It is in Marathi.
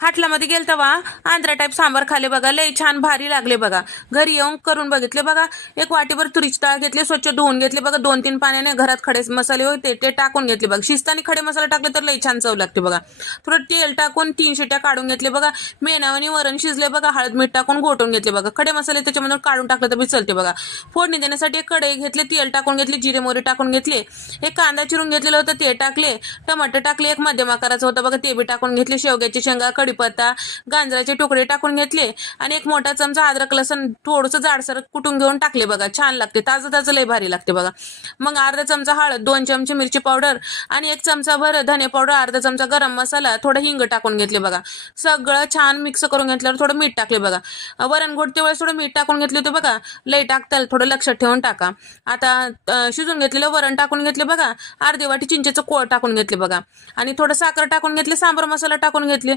हाटलामध्ये गेल तेव्हा आंध्रा टाईप सांबार खाले बघा, लय छान भारी लागले बघा. घरी येऊन करून बघितले बघा. एक वाटीभर तुरीची डाळ घेतली, स्वच्छ धुवून घेतले बघा. 2-3 पाण्याने घरात खडे मसाले होते ते टाकून घेतले बघा. शिस्तानी खडे मसाले टाकले तर लय छान चव लागते बघा. थोडं तेल टाकून 3 शिट्या काढून घेतले बघा. मेनावानी वरण शिजले बघा. हळद मीठ टाकून घोटून घेतले बघा. खडे मसाले त्याच्यामधून काढून टाकले तर बी चलते बघा. फोडणी देण्यासाठी एक कढई घेतली, तेल टाकून घेतले, जिरे मोहरी टाकून घेतले. एक कांदा चिरून घेतलेला होता ते टाकले, टमाटर टाकले, एक मध्यम आकाराचं होतं बघा ते बी टाकून घेतले. शेवग्याची शेंगा, कढीपत्ता, गांजराचे तुकडे टाकून घेतले आणि एक मोठा चमचा अद्रक लसूण थोडंसं जाडसर कुटून घेऊन टाकले बघा. छान लागते, ताजं ताजं लय भारी लागते बघा. मग अर्धा चमचा हळद, 2 चमचे मिरची पावडर आणि 1 चमचा भर धने पावडर, अर्धा चमचा गरम मसाला, थोडं हिंग टाकून घेतले बघा. सगळं छान मिक्स करून घेतल्यावर थोडं मीठ टाकले बघा. वरण घोटते वेळेस थोडं मीठ टाकून घेतले होते बघा. लय टाकताल, थोडं लक्षात ठेवून टाका. आता शिजून घेतलेलं वरण टाकून घेतले बघा. अर्धी वाटी चिंचेचं कोळ टाकून घेतले बघा आणि थोडं साखर टाकून घेतले, सांबार मसाला टाकून घेतले.